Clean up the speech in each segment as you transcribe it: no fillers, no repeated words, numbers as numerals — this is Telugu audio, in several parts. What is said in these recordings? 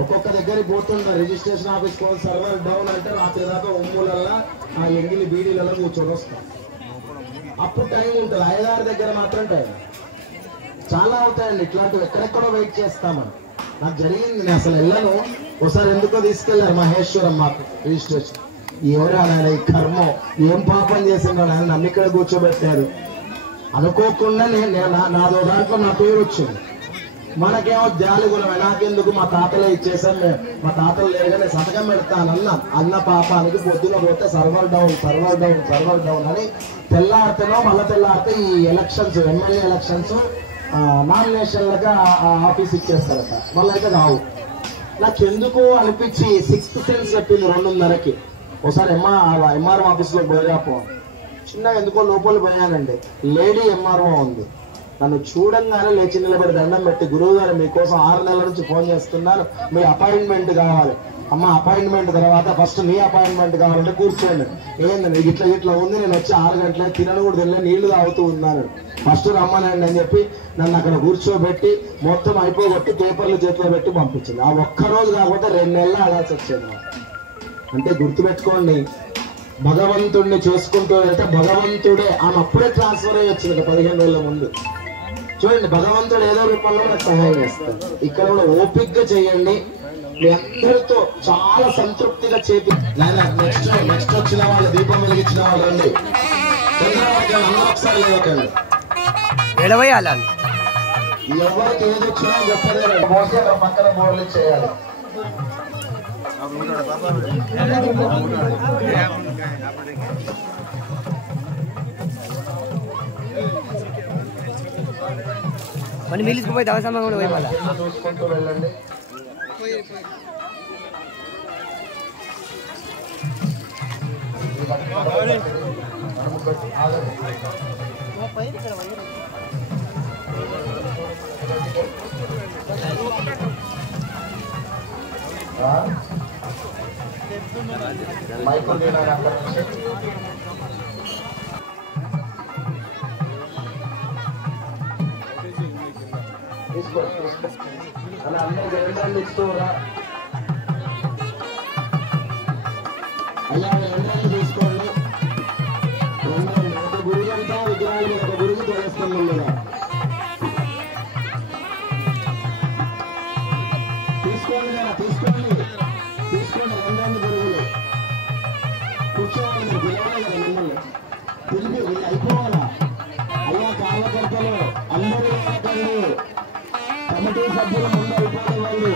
ఒక్కొక్క దగ్గరికి పోతుంటా రిజిస్ట్రేషన్ ఆఫీస్ కోసం సర్వర్ డౌన్ అంటే రాత్రి దాకా ఒమ్ములల్లా ఆ ఎంగిలి బీడీలలో కూర్చొని వస్తాం. అప్పుడు టైం ఉంటుంది. 5-6 దగ్గర మాత్రం టైం. చాలా అవుతాయండి ఇట్లాంటివి. ఎక్కడెక్కడో వెయిట్ చేస్తామని నాకు జరిగింది. నేను అసలు వెళ్ళను. ఒకసారి ఎందుకో తీసుకెళ్లారు మహేశ్వరం మాకు రిజిస్ట్రేషన్. ఎవరు ఆయన ఈ కర్మం ఏం పాపం చేసిండ్రు ఆయన నన్ను ఇక్కడ కూర్చోబెట్టారు. అనుకోకుండా నాదో దాంట్లో నా పేరు వచ్చింది. మనకేమో జాలి గుణమే. నాకెందుకు మా తాతలే ఇచ్చేసాను, మా తాతలు లేదని సంతకం పెడతానన్న అన్న పాపానికి పొద్దున పోతే సర్వర్ డౌన్ అని తెల్లారితేనో మళ్ళీ తెల్లారితే ఈ ఎలక్షన్స్ ఎమ్మెల్యే ఎలక్షన్స్ నామినేషన్లుగా ఆఫీస్ ఇచ్చేస్తారట. మళ్ళీ అయితే రావు. నాకెందుకు అనిపించి 6th సెన్స్ చెప్పింది 2:30కి. ఒకసారి ఎంఆర్ఓ ఆఫీస్లో పోయాపో చిన్నగా ఎందుకో లోపల పోయానండి. లేడీ ఎంఆర్ఓ ఉంది. నన్ను చూడంగానే లేచి నిలబడి దండం పెట్టి, గురువు గారు మీకోసం 6 నెలల నుంచి ఫోన్ చేస్తున్నాను, మీ అపాయింట్మెంట్ కావాలి. అమ్మ అపాయింట్మెంట్ తర్వాత ఫస్ట్ నీ అపాయింట్మెంట్ కావాలంటే కూర్చోండి. ఏందండి ఇట్లా ఉంది, నేను వచ్చి 6 గంటలే తినను కూడా తినలే, నీళ్లు తాగుతూ ఉన్నాను, ఫస్ట్ రమ్మనండి అని చెప్పి నన్ను అక్కడ కూర్చోబెట్టి మొత్తం అయిపోగొట్టి పేపర్లు చేతిలో పెట్టి పంపించింది. ఆ ఒక్కరోజు కాకపోతే 2 నెలలు ఆగాల్సి వచ్చేది. అంటే గుర్తుపెట్టుకోండి, భగవంతుడిని చేసుకుంటూ వెళ్తే భగవంతుడే. ఆమె అప్పుడే ట్రాన్స్ఫర్ అయ్యి వచ్చింది 15 రోజుల ముందు. చూడండి, భగవంతుడు ఏదో రూపంలో నాకు సహాయం చేస్తాడు. ఇక్కడ కూడా ఓపిక్గా చేయండి. మీ అందరితో చాలా సంతృప్తిగా చేపి నెక్స్ట్ వచ్చిన వాళ్ళు, దీపం వెలిగించిన వాళ్ళు రండి. అందరూ ఒకసారి లేవకండి. ఎవరికి ఏది వచ్చినా గొప్పదే. మోసే పక్కన బోర్లు చేయాలి. మన మిలికి పోయి దవసమ్మ కూడా పోయి మళ్ళీ చూసుకుంటూ వెళ్ళండి. మైకులు తీయడానికి అక్కడ తీసుకో అలా అందరికి 2 నెలలు ఇస్తూరా. అయ్యా 2 నెలలు తీసుకోండి. 2 నెలలు ఒక గురువు అంతా విగ్రహాలు ఒక గురువు తోలేస్తాం. తీసుకోండి 2 గురువులు కూర్చోవాలి. పిలవాలి కదా మిమ్మల్ని తిరిగి అయిపోవాలా. అయ్యా కార్యకర్తలు అందరూ కమిటీ సభ్యులు ముందు అయిపోయిన వాళ్ళు,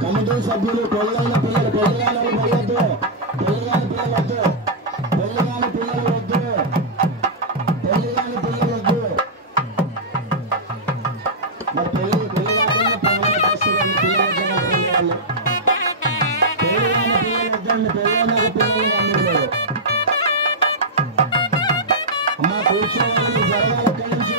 కమిటీ సభ్యులు పెళ్ళైన పిల్లలు, పెళ్ళైన పిల్లలు వద్దు, పెళ్ళిగాని పిల్లలు వద్దు, పెళ్ళిగాని పిల్లలు వద్దు, పెళ్ళిగాని పిల్లలు వద్దు. మరి పెళ్లి కాకుండా పిల్లలు వస్తుందండి. పిల్లలు వాళ్ళు పెళ్ళిగాని పిల్లలు వద్దండి. పెళ్ళైన పిల్లలు అందరూ అమ్మ కూర్చోవాలని జరగాలి. ఎక్కడి నుంచి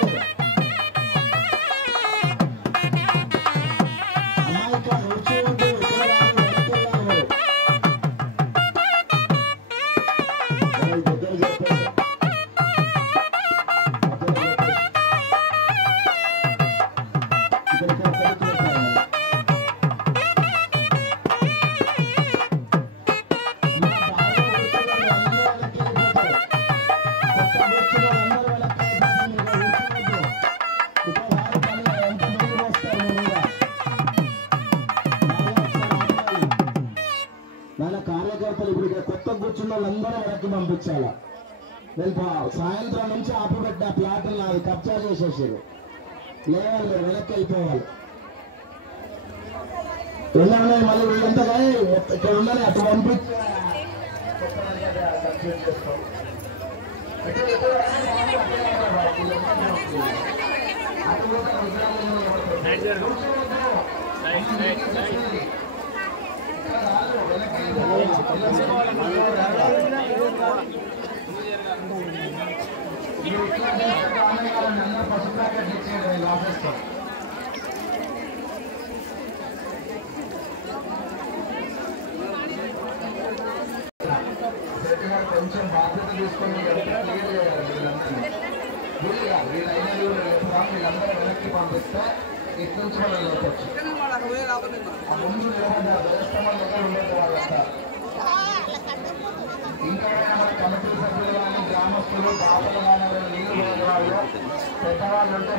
కార్యకర్తలు ఇప్పుడు కొత్త కూర్చున్న వాళ్ళందరూ వెనక్కి పంపించాలా. నేను సాయంత్రం నుంచి ఆపబెట్ట ప్లాట్లు నాది కబ్జా చేసేసారు. లేవాలి, మీరు వెనక్కి వెళ్ళిపోవాలి. వెళ్ళాలి మళ్ళీ వీళ్ళంతా కానీ ఇక్కడ ఉండాలి. అటు పంపించి కొంచెం బాధ్యత తీసుకొని క్లియర్ చేయాలి. వీళ్ళందరూ వీళ్ళందరూ వెనక్కి పంపిస్తే ఇటు నుంచి మనం లేపచ్చు. ఆ ముందు నిలబడ్డ వ్యవస్థల దగ్గర ఉండదు వాళ్ళంతా. ఇంకా మన కమిటీ సభ్యులు కానీ గ్రామస్తులు దాతలు కానీ నీళ్లు పోయే వాళ్ళు పెద్దవాళ్ళు ఉంటే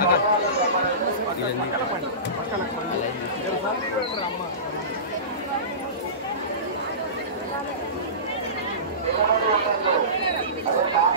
అదే